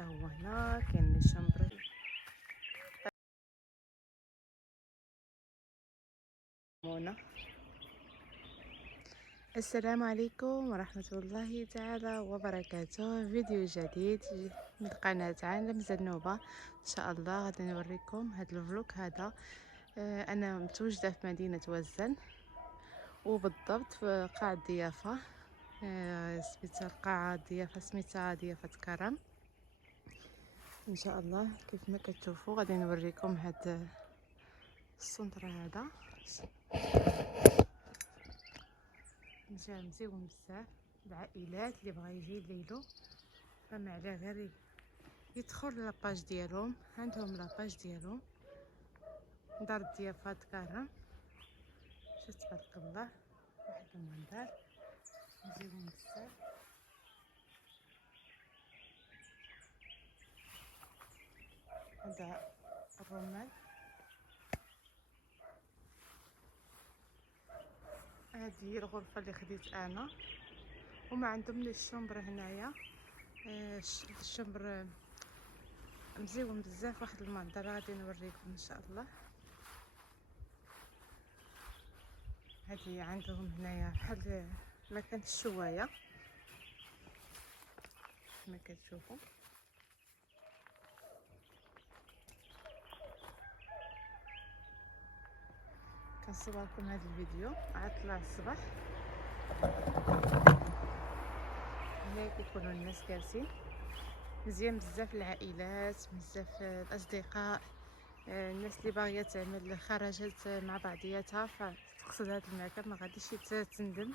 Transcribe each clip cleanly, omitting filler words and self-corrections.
حتى هو هنا كاين لي شامبر. السلام عليكم ورحمة الله تعالى وبركاته. فيديو جديد من قناة عالم زنوبة. ان شاء الله غادي نوريكم هذا الفلوق هذا. انا متواجدة في مدينة وزن، وبالضبط في قاعة ضيافة، سميتها القاعة الضيافة، سميتها ضيافة كرم. ان شاء الله كيف ما كتشوفوا غادي نوريكم هذا السونتر هذا. مزيون بزاف، العائلات اللي بغا يجي يليلو فما عليه غير يدخل لاباج ديالهم. عندهم لاباج ديالهم دار الضيافات كرم. شوف تبارك الله، واحد المنظر مزيون بزاف. هذا الرمان، هذه هي الغرفه اللي خديت انا. وما عندهم لي الشومبر هنايا. الشومبر مزيون بزاف، واحد المنظر غادي نوريكم ان شاء الله. هذه عندهم هنايا بحال مكان الشوايه كما كتشوفوا. كنصور لكم هذا الفيديو عاد طلع الصباح. هنا كيكونوا الناس جالسين مزيان بزاف، العائلات بزاف، الاصدقاء، الناس اللي باغيه تعمل خرجات مع بعضياتها فتقصد هذا المكان ما غاديش تندم.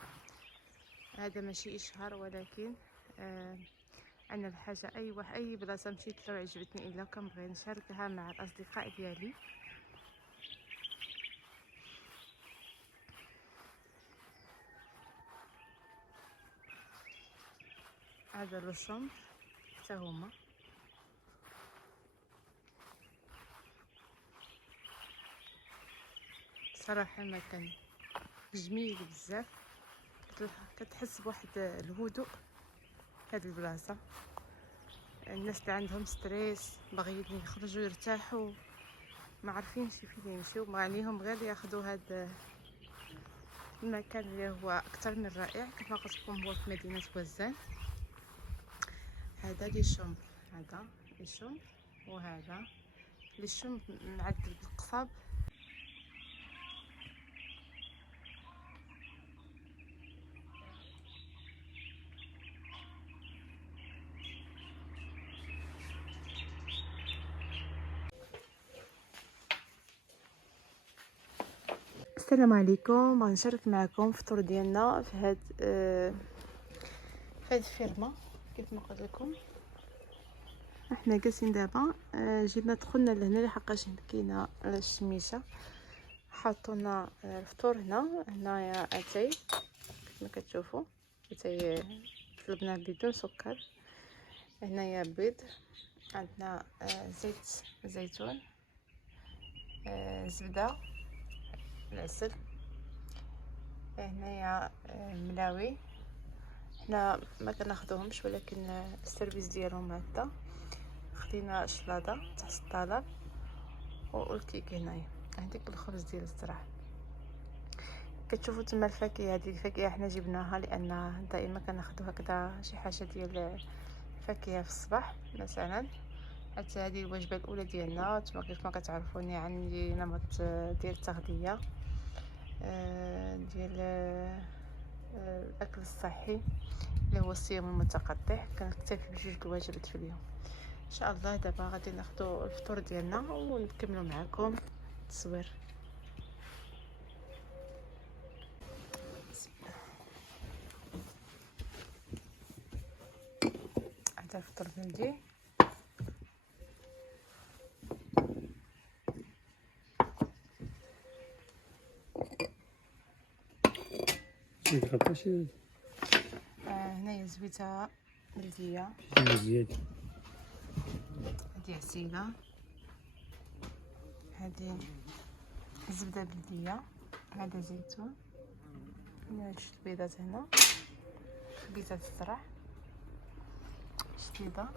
هذا ماشي اشهار، ولكن انا الحاجه اي بلاصه مشيت لها وعجبتني الا كنبغي نشاركها مع الاصدقاء ديالي. هذا لو شومبر حتى هما صراحه مكان جميل بزاف، كتحس بواحد الهدوء هاد البلاصه. الناس اللي عندهم ستريس باغيين يخرجوا يرتاحوا ما عارفين فين يمشيو، ما عليهم غير ياخذوا هاد المكان اللي هو اكثر من رائع. كما قلت لكم هو في مدينه وزان. هذا لي شومبر، هذا لي شومبر، وهذا لي شومبر معدل بالقصاب. السلام عليكم، غنشارك معكم الفطور ديالنا في هاد الفيرما. كيف ما قلت لكم احنا جالسين دابا، جينا دخلنا لهنا لحقاش كاينه الشميشه. حطونا الفطور هنايا اتاي كما كتشوفوا. اتاي طلبناه بدون سكر. هنايا بيض، عندنا زيت زيتون، زبده، العسل. هنايا ملاوي، حنا ما كناخذوهمش ولكن السيرفيس ديالهم هكذا. خدينا شلاضه تحت الطلب والكيك هنايا. هذيك بالخبز ديال الزرع. كتشوفوا تما الفاكهه، هذه الفاكهه حنا جبناها لان دائما كناخذوا هكذا شي حاجه ديال الفاكهه في الصباح مثلا. حتى هذه الوجبه الاولى ديالنا. نتوما كيف ما كتعرفوني عندي نمط ديال التغذيه، ديال الاكل الصحي اللي هو الصيام المتقطع. كنكتفي بجوج الوجبات في اليوم ان شاء الله. دابا غادي ناخذوا الفطور ديالنا ونكملوا معكم التصوير. هذا الفطور ديالي. هنايا زويته بلديه، هذه عسيله، هذه زبده بلديه، هذا زيتون. هنا شت البيضات، هنا بيضات الزرع، شت بيضه،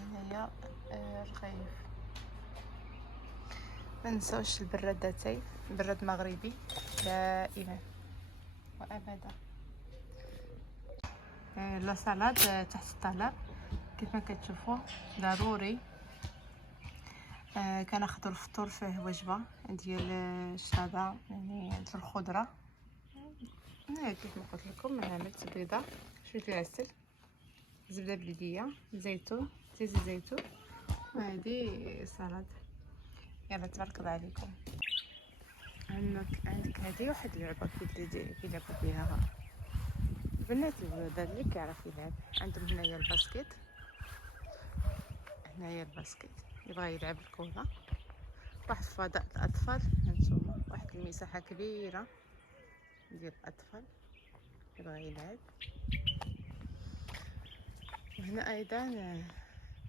هنايا رغيف. ما ننساوش البرادتين، براد مغربي دائما وابدا. لا سلطه تحت الطلب كيف ما كتشوفوا ضروري. كناخذ الفطور فيه وجبه ديال الشاده، يعني الخضره. كيف ما قلت لكم عملت بيضه، شويه العسل، زبده بلديه، زيتون، زيت الزيتون، وهذه سلطه. يلا تبارك الله عليكم. عندك هذه واحد اللعبه كيلعبوا بها البنات الولاد اللي كيعرف يلعب. عندهم هنايا الباسكيت، هنايا الباسكيت يبغى يلعب الكره. واحد فضاء الاطفال، هانتوما واحد المساحه كبيره ديال الاطفال يبغى يلعب. وهنا ايضا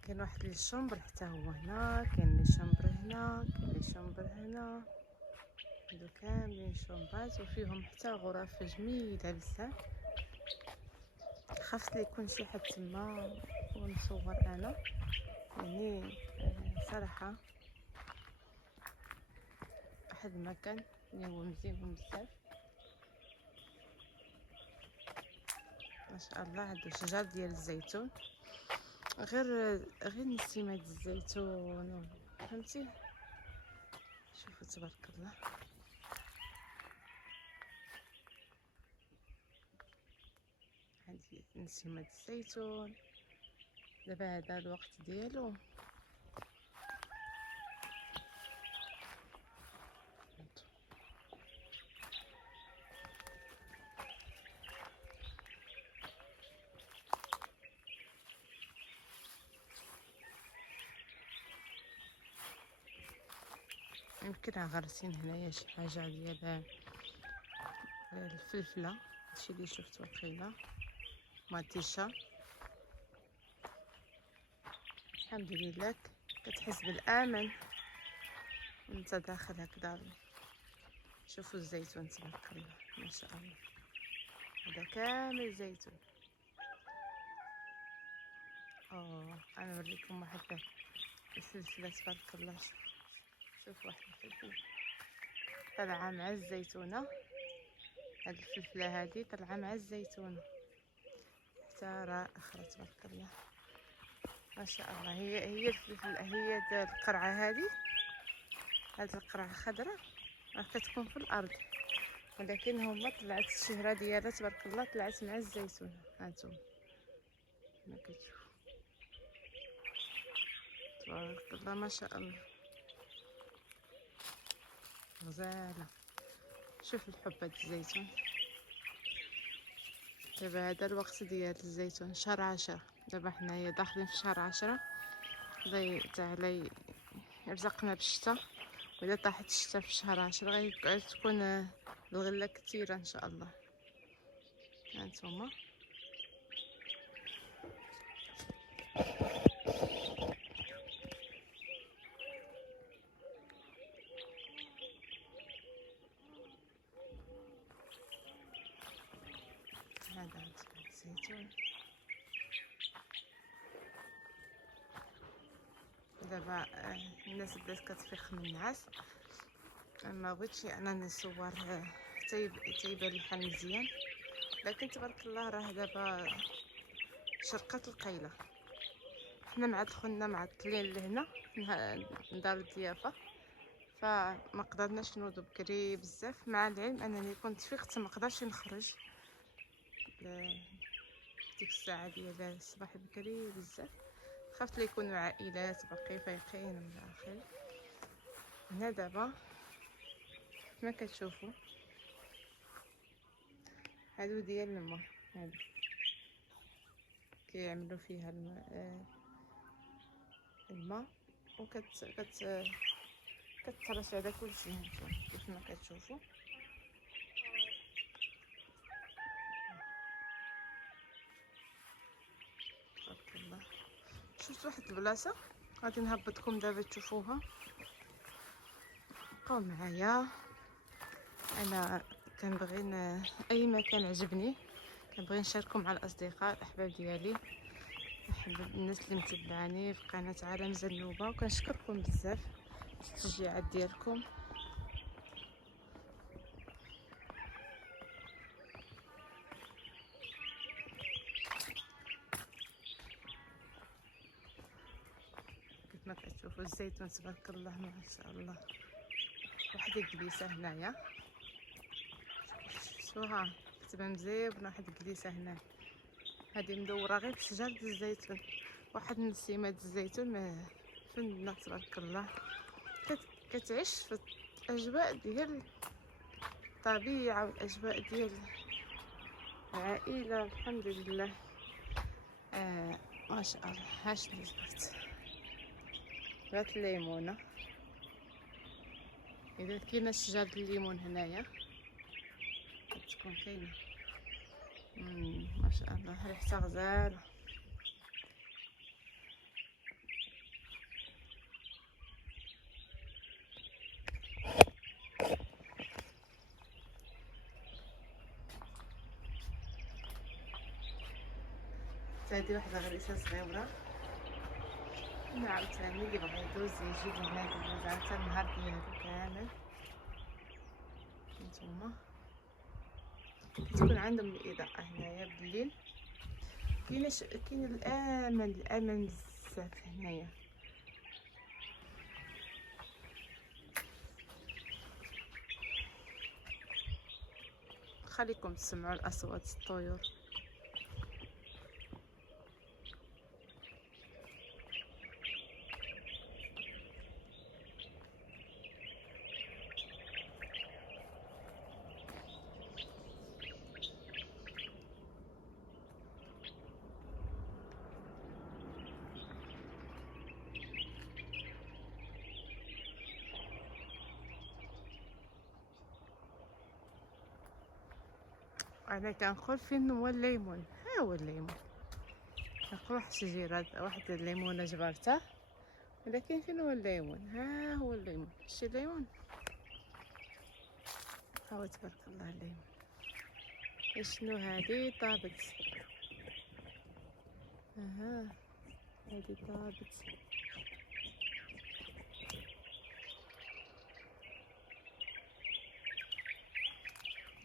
كاين واحد لي شومبر، حتى هو هنا كاين لي شومبر، هنا كاين لي شومبر، هنا هادو كاملين شومبات وفيهم حتى غرف جميله بزاف. خفت لي يكون شي حد تما ونصور انا، يعني صراحه واحد المكان اللي هو مزيان بزاف ما شاء الله. هادو شجر ديال الزيتون، غير نسيمه الزيتون، فهمتي؟ شوفوا تبارك الله. هذه نسيمه الزيتون دابا هذا الوقت ديالو. يمكن غارسين هنايا شي حاجه ديال الفلفله، هادشي اللي شفت وقيله ماتيشا. الحمد لله كتحس بالامان وانت داخل هكذا. شوفوا الزيتون تبارك الله ما شاء الله، هذا كامل زيتون. انا نوريكم واحد الفلفله تبارك الله. شوف واحد الفلفله طالعه مع الزيتونه، هاد الفلفله هذه طالعه مع الزيتونه حتى راه اخرى تبارك الله ما شاء الله. هي الفلفله، هي القرعه هذه، هاد القرعه الخضراء راه كتكون في الارض، ولكن هما طلعت الشجره ديالها تبارك الله طلعت مع الزيتون. هانتوما كما كتشوفوا تبارك الله ما شاء الله غزاله. شوف الحبات الزيتون دابا هذا الوقت ديال الزيتون شهر 10. دابا حنايا داخلين في شهر 10، الله تعالى يرزقنا بالشتاء. وإذا طاحت الشتاء في شهر 10 غيقعد تكون الغله كثيره ان شاء الله. هانتوما هذا الزيتون. دابا الناس بدات كتفيخ من النعاس، ما بغيتش انا نصور حتى يبان الحال مزيان، لكن تبارك الله راه دابا شرقت القيله. حنا مع دخلنا معطلين لهنا ندار الضيافه، فما قدرناش نوضو بكري بزاف، مع العلم انني كنت فيقت ما قدرش نخرج ديك الساعه ديال الصباح بكري بزاف. خفت لي يكونوا عائلات باقي فايقين من الاخر. هنا دابا كما كتشوفوا هادو ديال الماء، هادو كيعملوا فيها الماء كترش على كلشي. هانتوما كيف ما كتشوفوا تبارك الله. شفت واحد البلاصه غادي نهبطكم دابا تشوفوها، بقاو معايا. انا كنبغي اي مكان عجبني كنبغي نشاركو مع الاصدقاء الاحباب ديالي، الناس اللي متبعاني في قناه عالم زنوبه، وكنشكركم بزاف التشجيعات ديالكم. كيف ما كتشوفوا الزيتون تبارك الله ما شاء الله. واحد الكليسه هنايا شفتوها كتبان مزيبنه، واحد الكليسه هنا هذه مدوره غير بشجر د الزيتون، واحد النسيمه د الزيتون فنه تبارك الله. كتعيش في الاجواء ديال الطبيعه والاجواء ديال العائله. الحمد لله. ما شاء الله. هاش اللي جبرت بغات الليمونه. اذا كاينه شجر الليمون هنايا تكون كاينه. ما شاء الله ريحتها غزاله. هادي واحده غريسه صغيره. عاوتاني اللي بغى يدوز يجيب هنا يدوز حتى النهار ديالو كامل. نتوما كتكون عندهم الاضاءه هنايا بالليل. كاين الامان بزاف هنايا. خليكم تسمعوا الاصوات الطيور. انا كنقول فين هو الليمون. ها هو الليمون. كنقول واحد الشجيره واحد الليمونه جبرتها، ولكن فين هو الليمون؟ ها هو الليمون. شتي الليمون؟ ها هو تبارك الله الليمون. شنو هادي طابت. هادي طابت.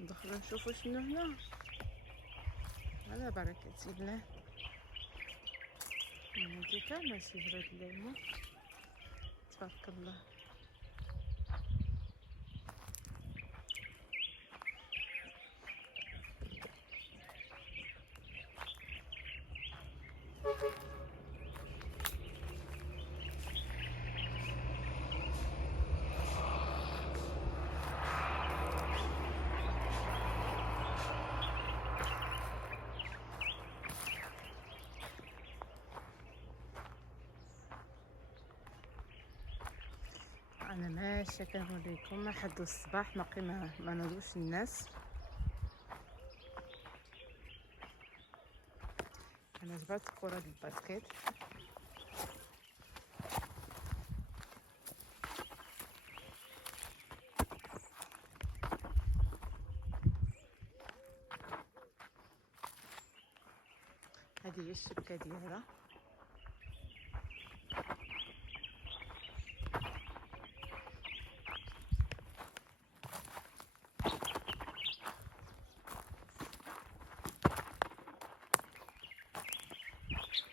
ندخلو نشوفو شنو هنا. على بركة الله. هادي كامل شجرة الليمون تبارك الله. انا ماشيه كنوريكم لحد الصباح باقي ما نوضوش الناس. انا جبرت كره الباسكيت. هذه هي الشبكه ديالها.